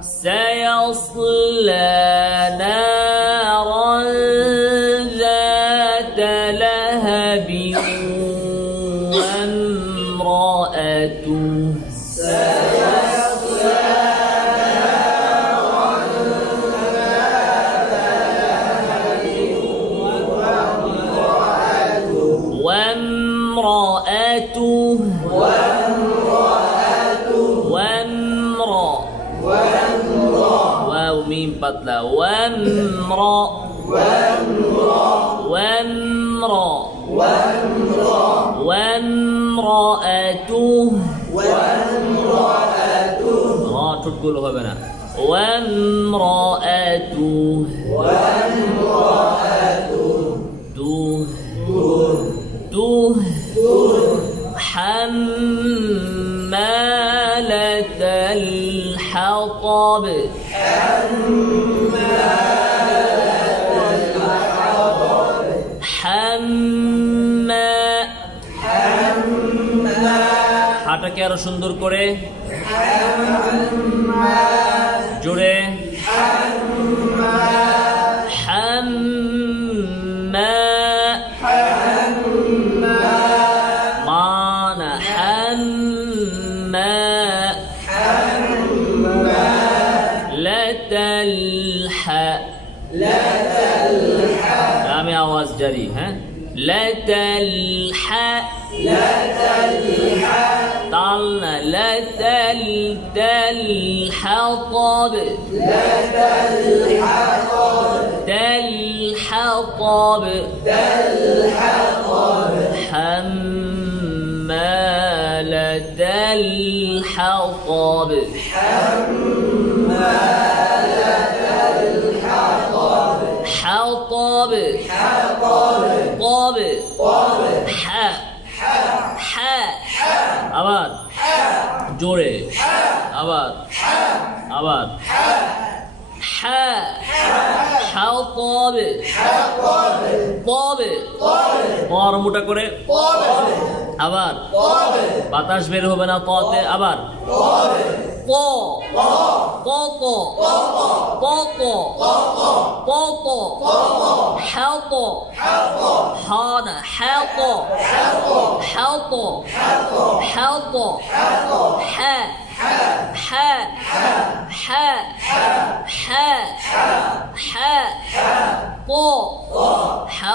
سيصلى نارا ذات لهب وامرأته واو ميم بطلة وامرأته را تقول هو بنا وامرأته حمالة الحطب হাটাকে আরো সুন্দর করে জোরে আমি আওয়াজ জারি হ্যাঁ طالنا لا تلحطب حمالة الحطب حطب طب আবার জোরে আবার حطب طب আর মোটা করে আবার বাতাস বের হবে না ততে আবার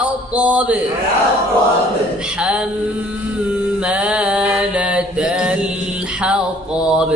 حطب حمالة الحطب